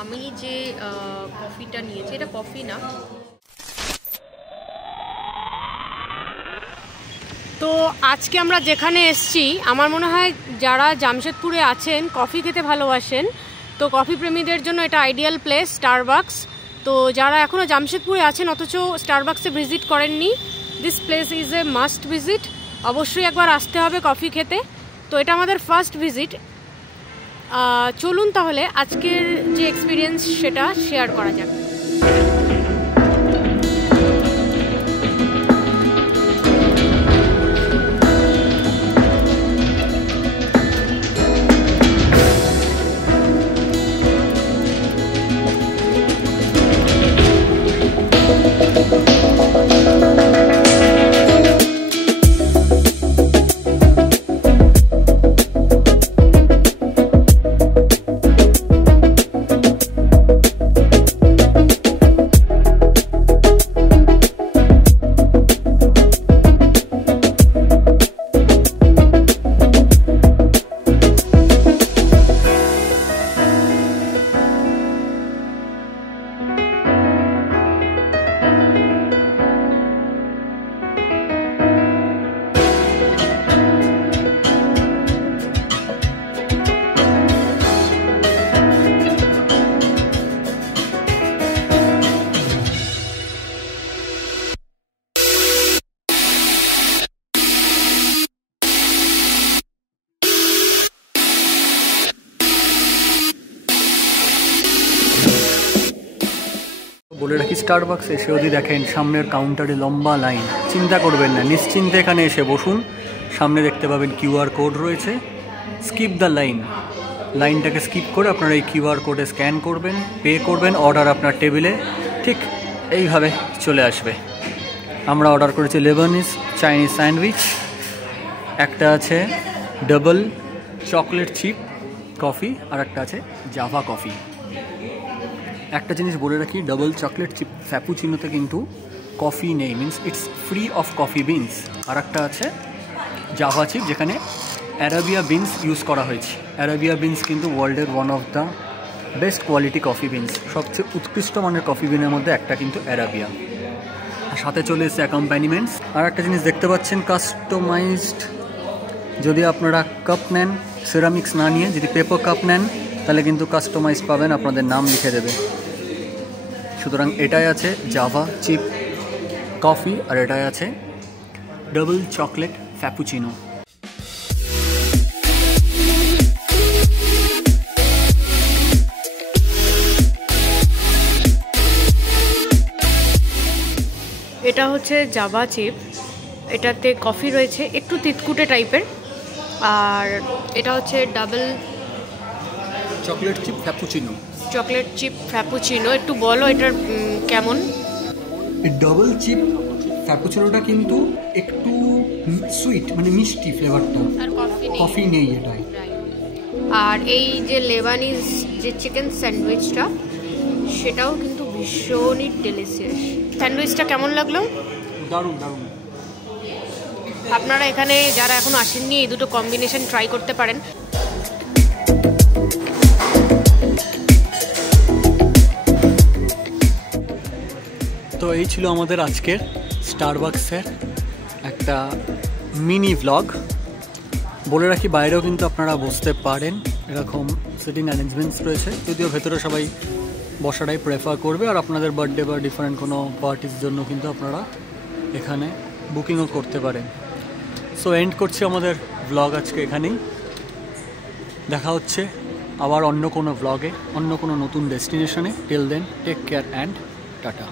আমি যে কফিটা নিয়েছি এটা কফি না, তো আজকে আমরা যেখানে এসছি আমার মনে হয় যারা জামশেদপুরে আছেন কফি খেতে ভালোবাসেন তো কফি প্রেমীদের জন্য এটা আইডিয়াল প্লেস স্টারবাকস। তো যারা এখনও জামশেদপুরে আছেন অথচ স্টারবাকসে ভিজিট করেননি, this place is a must visit, অবশ্যই একবার আসতে হবে কফি খেতে। তো এটা আমাদের ফার্স্ট ভিজিট। চলুন তাহলে আজকের যে এক্সপিরিয়েন্স সেটা শেয়ার করা যাক। বলে রাখি, স্টারবাকস এসে যদি দেখেন সামনের কাউন্টারে লম্বা লাইন, চিন্তা করবেন না, নিশ্চিন্তে এখানে এসে বসুন। সামনে দেখতে পাবেন কিউআর কোড রয়েছে, স্কিপ দ্য লাইনটাকে স্কিপ করে আপনারা এই কিউআর কোডে স্ক্যান করবেন, পে করবেন, অর্ডার আপনার টেবিলে ঠিক এইভাবে চলে আসবে। আমরা অর্ডার করেছি লেবানিজ চাইনিজ স্যান্ডউইচ, একটা আছে ডাবল চকলেট চিপ কফি আর একটা আছে জাভা কফি। একটা জিনিস বলে রাখি, ডাবল চকলেট চিপ ফ্যাপুচিনোতে কিন্তু কফি নেই, means it's free of coffee beans. আর একটা আছে জাভা চিপ যেখানে অ্যারাবিয়া বিনস ইউজ করা হয়েছে। অ্যারাবিয়া বিনস কিন্তু ওয়ার্ল্ডের one of the best quality coffee beans, সবচেয়ে উৎকৃষ্ট মানের কফি বিনের মধ্যে একটা কিন্তু অ্যারাবিয়া। সাথে চলে এসেছে অ্যাকম্প্যানিমেন্টস। আর একটা জিনিস দেখতে পাচ্ছেন, কাস্টমাইজড। যদি আপনারা কাপ নেন, সিরামিক্স না নিয়ে যদি পেপার কাপ নেন তাহলে কিন্তু কাস্টমাইজ পাবেন, আপনাদের নাম লিখে দেবে। সুতরাং এটাই আছে জাভা চিপ কফি আর এটাই আছে ডাবল চকলেট ফ্যাপুচিনো। এটা হচ্ছে জাভা চিপ, এটাতে কফি রয়েছে একটু তিতকুটে টাইপের, আর এটা হচ্ছে ডাবল চকলেট চিপ ফ্যাপুচিনো। একটু বলো এটার কেমন? ডাবল চিপ ফ্যাপুচিনোটা কিন্তু একটু সুইট, মানে মিষ্টি ফ্লেভারটা, আর কফি নেই এটাই। আর এই যে লেবানিজ যে চিকেন স্যান্ডউইচটা সেটাও কিন্তু ভীষণই ডেলিশিয়াস। স্যান্ডউইচটা কেমন লাগলো? দারুণ। আপনারা এখানে যারা এখনো আসেননি এই দুটো কম্বিনেশন ট্রাই করতে পারেন। তো এই ছিল আমাদের আজকের স্টারবাকসের একটা মিনি ভ্লগ। বলে রাখি, বাইরেও কিন্তু আপনারা বসতে পারেন, এরকম সিটিং অ্যারেঞ্জমেন্টস রয়েছে, যদিও ভেতরে সবাই বসাটাই প্রেফার করবে। আর আপনাদের বার্থডে বা ডিফারেন্ট কোনো পার্টির জন্য কিন্তু আপনারা এখানে বুকিংও করতে পারেন। সো এন্ড করছি আমাদের ভ্লগ আজকে এখানেই। দেখা হচ্ছে আবার অন্য কোনো ভ্লগে, অন্য কোনো নতুন ডেস্টিনেশনে। Till then take care and tata.